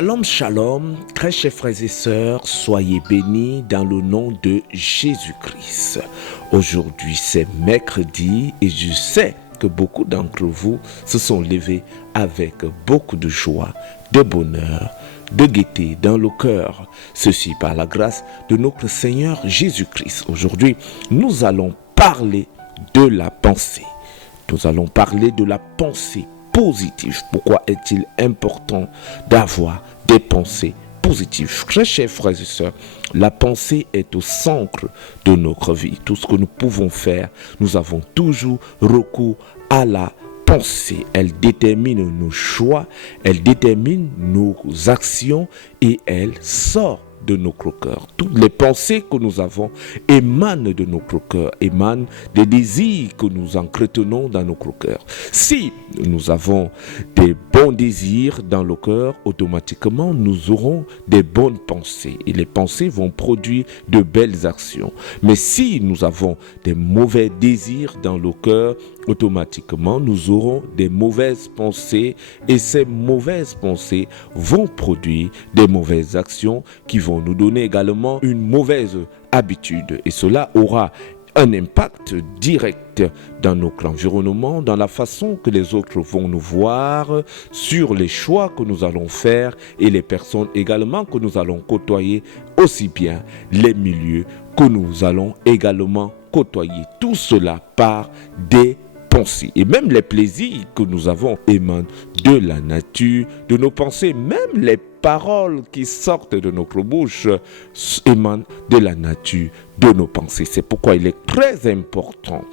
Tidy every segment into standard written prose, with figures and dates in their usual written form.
Shalom, shalom, très chers frères et sœurs, soyez bénis dans le nom de Jésus-Christ. Aujourd'hui c'est mercredi et je sais que beaucoup d'entre vous se sont levés avec beaucoup de joie, de bonheur, de gaieté dans le cœur. Ceci par la grâce de notre Seigneur Jésus-Christ. Aujourd'hui, nous allons parler de la pensée. Nous allons parler de la pensée positive. Pourquoi est-il important d'avoir des pensées positives? Très chers frères et sœurs, la pensée est au centre de notre vie. Tout ce que nous pouvons faire, nous avons toujours recours à la pensée. Elle détermine nos choix, elle détermine nos actions et elle sort de notre cœur. Toutes les pensées que nous avons émanent de notre cœur, émanent des désirs que nous entretenons dans notre cœur. Si nous avons des bons désirs dans le cœur, automatiquement nous aurons des bonnes pensées et les pensées vont produire de belles actions. Mais si nous avons des mauvais désirs dans le cœur, automatiquement nous aurons des mauvaises pensées et ces mauvaises pensées vont produire des mauvaises actions qui vont nous donner également une mauvaise habitude et cela aura un impact direct dans notre environnement, dans la façon que les autres vont nous voir, sur les choix que nous allons faire et les personnes également que nous allons côtoyer, aussi bien les milieux que nous allons également côtoyer. Tout cela par des pensées. Et même les plaisirs que nous avons émanent de la nature, de nos pensées. Même les paroles qui sortent de notre bouche émanent de la nature, de nos pensées. C'est pourquoi il est très important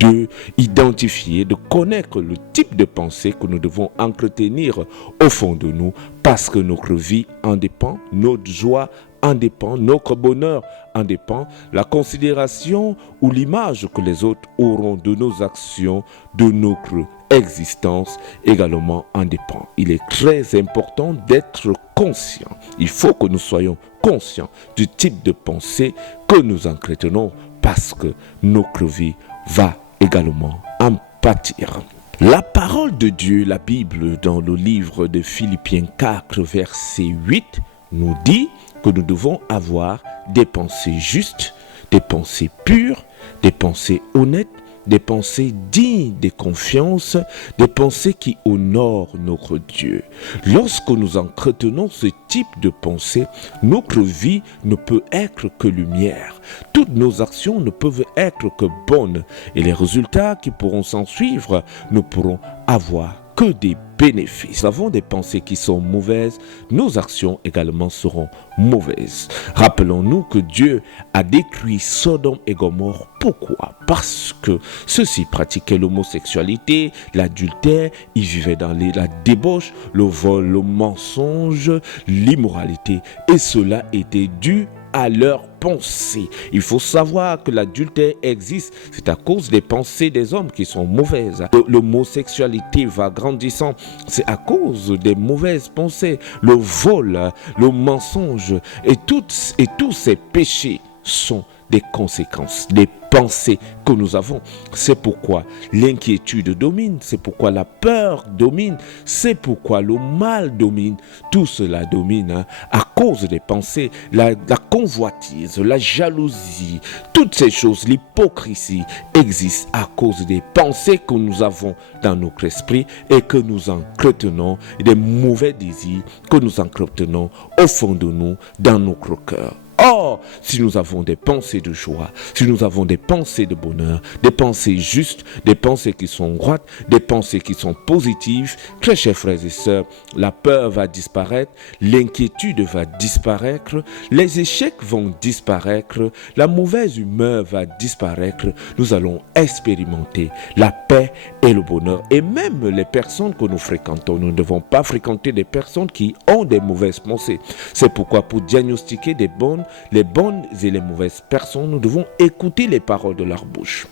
de identifier, de connaître le type de pensée que nous devons entretenir au fond de nous, parce que notre vie en dépend, notre joie en dépend, notre bonheur en dépend, la considération ou l'image que les autres auront de nos actions, de notre existence également en dépend. Il est très important d'être conscient. Il faut que nous soyons conscients du type de pensée que nous entretenons parce que notre vie va également en pâtir. La parole de Dieu, la Bible, dans le livre de Philippiens 4, verset 8, nous dit que nous devons avoir des pensées justes, des pensées pures, des pensées honnêtes, des pensées dignes de confiance, des pensées qui honorent notre Dieu. Lorsque nous entretenons ce type de pensée, notre vie ne peut être que lumière. Toutes nos actions ne peuvent être que bonnes et les résultats qui pourront s'en suivre ne pourront avoir que des bénéfices. Nous avons des pensées qui sont mauvaises, nos actions également seront mauvaises. Rappelons-nous que Dieu a détruit Sodome et Gomorrhe. Pourquoi? Parce que ceux-ci pratiquaient l'homosexualité, l'adultère, ils vivaient dans la débauche, le vol, le mensonge, l'immoralité. Et cela était dû à leurs pensées. Il faut savoir que l'adultère existe, c'est à cause des pensées des hommes qui sont mauvaises. L'homosexualité va grandissant, c'est à cause des mauvaises pensées. Le vol, le mensonge et tous ces péchés sont des conséquences, des pensées que nous avons. C'est pourquoi l'inquiétude domine, c'est pourquoi la peur domine, c'est pourquoi le mal domine. Tout cela domine à cause des pensées, la convoitise, la jalousie, toutes ces choses, l'hypocrisie existent à cause des pensées que nous avons dans notre esprit et que nous entretenons, et des mauvais désirs que nous entretenons au fond de nous, dans notre cœur. Or, si nous avons des pensées de joie, si nous avons des pensées de bonheur, des pensées justes, des pensées qui sont droites, des pensées qui sont positives, très chers frères et sœurs, la peur va disparaître, l'inquiétude va disparaître, les échecs vont disparaître, la mauvaise humeur va disparaître, nous allons expérimenter la paix et le bonheur. Et même les personnes que nous fréquentons, nous ne devons pas fréquenter des personnes qui ont des mauvaises pensées. C'est pourquoi pour diagnostiquer les bonnes et les mauvaises personnes, nous devons écouter les paroles de leur bouche.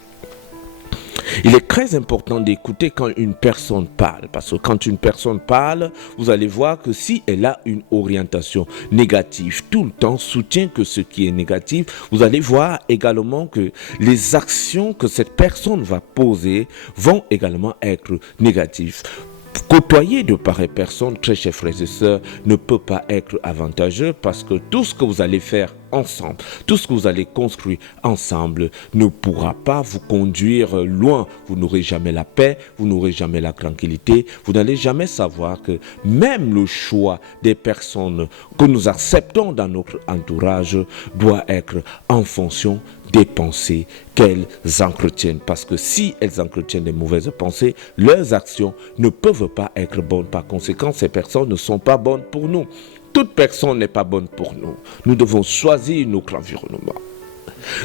Il est très important d'écouter quand une personne parle, parce que quand une personne parle, vous allez voir que si elle a une orientation négative, tout le temps soutient que ce qui est négatif, vous allez voir également que les actions que cette personne va poser vont également être négatives. Côtoyer de pareilles personnes, très chers frères et sœurs, ne peut pas être avantageux parce que tout ce que vous allez faire ensemble, tout ce que vous allez construire ensemble ne pourra pas vous conduire loin. Vous n'aurez jamais la paix, vous n'aurez jamais la tranquillité, vous n'allez jamais savoir que même le choix des personnes que nous acceptons dans notre entourage doit être en fonction des pensées qu'elles entretiennent. Parce que si elles entretiennent des mauvaises pensées, leurs actions ne peuvent pas être bonnes. Par conséquent, ces personnes ne sont pas bonnes pour nous. Toute personne n'est pas bonne pour nous. Nous devons choisir notre environnement.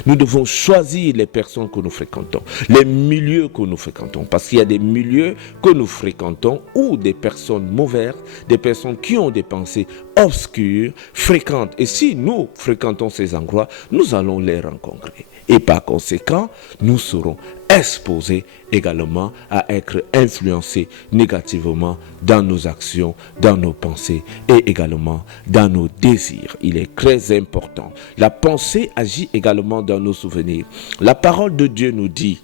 Nous devons choisir les personnes que nous fréquentons, les milieux que nous fréquentons, parce qu'il y a des milieux que nous fréquentons où des personnes mauvaises, des personnes qui ont des pensées obscures fréquentent. Et si nous fréquentons ces endroits, nous allons les rencontrer. Et par conséquent, nous serons exposés également à être influencés négativement dans nos actions, dans nos pensées et également dans nos désirs. Il est très important. La pensée agit également dans nos souvenirs. La parole de Dieu nous dit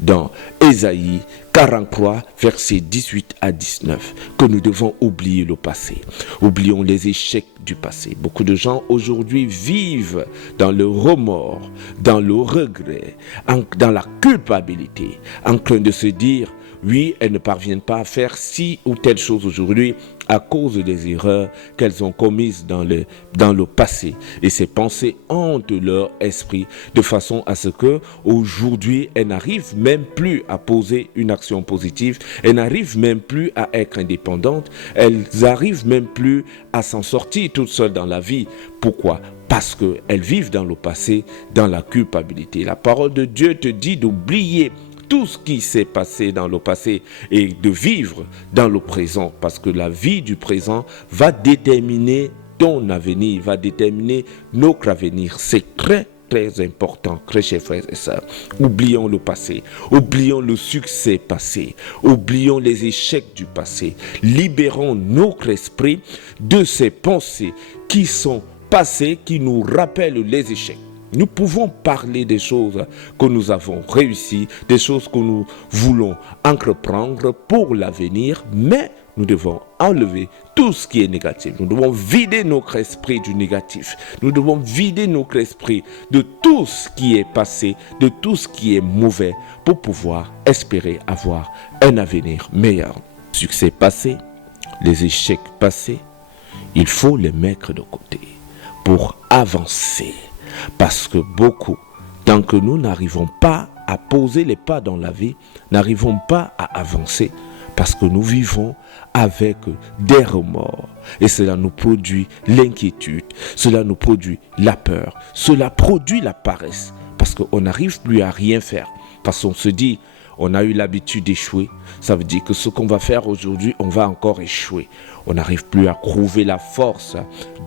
dans Ésaïe 43, versets 18 à 19, que nous devons oublier le passé. Oublions les échecs du passé. Beaucoup de gens aujourd'hui vivent dans le remords, dans le regret, dans la culpabilité, en train de se dire, oui, elles ne parviennent pas à faire ci ou telle chose aujourd'hui à cause des erreurs qu'elles ont commises dans le passé. Et ces pensées hantent leur esprit de façon à ce que aujourd'hui elles n'arrivent même plus à poser une action positive, elles n'arrivent même plus à être indépendantes, elles n'arrivent même plus à s'en sortir toutes seules dans la vie. Pourquoi ? Parce qu'elles vivent dans le passé, dans la culpabilité. La parole de Dieu te dit d'oublier tout ce qui s'est passé dans le passé et de vivre dans le présent, parce que la vie du présent va déterminer ton avenir, va déterminer notre avenir. C'est très important, très chers frères et sœurs. Oublions le passé, oublions le succès passé, oublions les échecs du passé. Libérons notre esprit de ces pensées qui sont passées, qui nous rappellent les échecs. Nous pouvons parler des choses que nous avons réussies, des choses que nous voulons entreprendre pour l'avenir, mais nous devons enlever tout ce qui est négatif. Nous devons vider notre esprit du négatif. Nous devons vider notre esprit de tout ce qui est passé, de tout ce qui est mauvais, pour pouvoir espérer avoir un avenir meilleur. Succès passé, les échecs passés, il faut les mettre de côté pour avancer. Parce que beaucoup, tant que nous n'arrivons pas à poser les pas dans la vie, n'arrivons pas à avancer, parce que nous vivons avec des remords. Et cela nous produit l'inquiétude, cela nous produit la peur, cela produit la paresse, parce qu'on n'arrive plus à rien faire. Parce qu'on se dit, on a eu l'habitude d'échouer, ça veut dire que ce qu'on va faire aujourd'hui, on va encore échouer. On n'arrive plus à trouver la force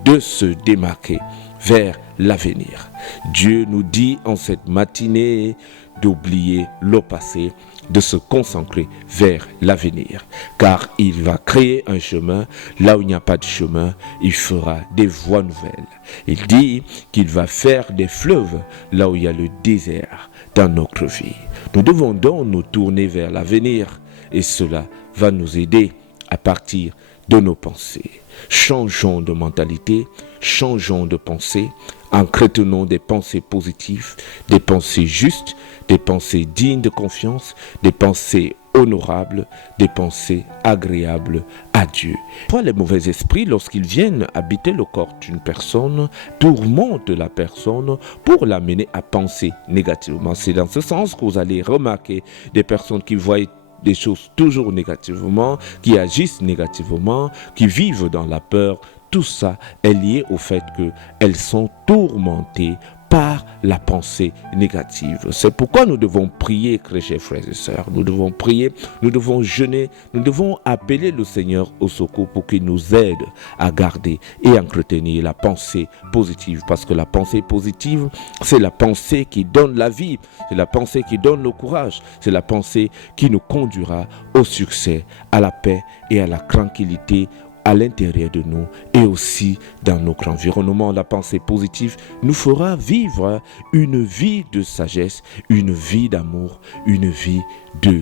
de se démarquer vers l'avenir. Dieu nous dit en cette matinée d'oublier le passé, de se concentrer vers l'avenir, car il va créer un chemin là où il n'y a pas de chemin, il fera des voies nouvelles. Il dit qu'il va faire des fleuves là où il y a le désert dans notre vie. Nous devons donc nous tourner vers l'avenir et cela va nous aider à partir de nos pensées. Changeons de mentalité, changeons de pensée, entretenons des pensées positives, des pensées justes, des pensées dignes de confiance, des pensées honorables, des pensées agréables à Dieu. Les mauvais esprits, lorsqu'ils viennent habiter le corps d'une personne, tourmentent la personne pour l'amener à penser négativement. C'est dans ce sens que vous allez remarquer des personnes qui voient des choses toujours négativement, qui agissent négativement, qui vivent dans la peur. Tout ça est lié au fait qu'elles sont tourmentées par la pensée négative. C'est pourquoi nous devons prier, chers frères et sœurs. Nous devons prier, nous devons jeûner, nous devons appeler le Seigneur au secours pour qu'il nous aide à garder et entretenir la pensée positive. Parce que la pensée positive, c'est la pensée qui donne la vie, c'est la pensée qui donne le courage, c'est la pensée qui nous conduira au succès, à la paix et à la tranquillité à l'intérieur de nous et aussi dans notre environnement. La pensée positive nous fera vivre une vie de sagesse, une vie d'amour, une vie de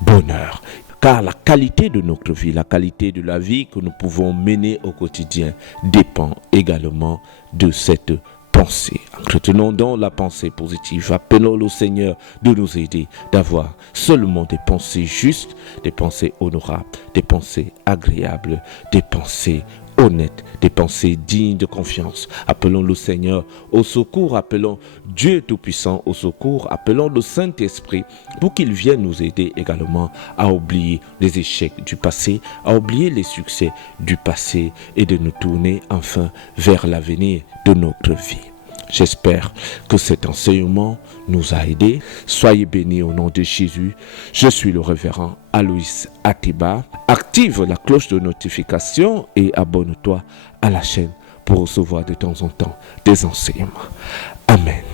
bonheur. car la qualité de notre vie, la qualité de la vie que nous pouvons mener au quotidien dépend également de cette pensée. Entretenons donc la pensée positive. Appelons le Seigneur de nous aider d'avoir seulement des pensées justes, des pensées honorables, des pensées agréables, des pensées honnêtes, des pensées dignes de confiance. Appelons le Seigneur au secours, appelons Dieu Tout-Puissant au secours, appelons le Saint-Esprit pour qu'il vienne nous aider également à oublier les échecs du passé, à oublier les succès du passé et de nous tourner enfin vers l'avenir de notre vie. J'espère que cet enseignement nous a aidés. Soyez bénis au nom de Jésus. Je suis le révérend Aloïs Atiba. Active la cloche de notification et abonne-toi à la chaîne pour recevoir de temps en temps des enseignements. Amen.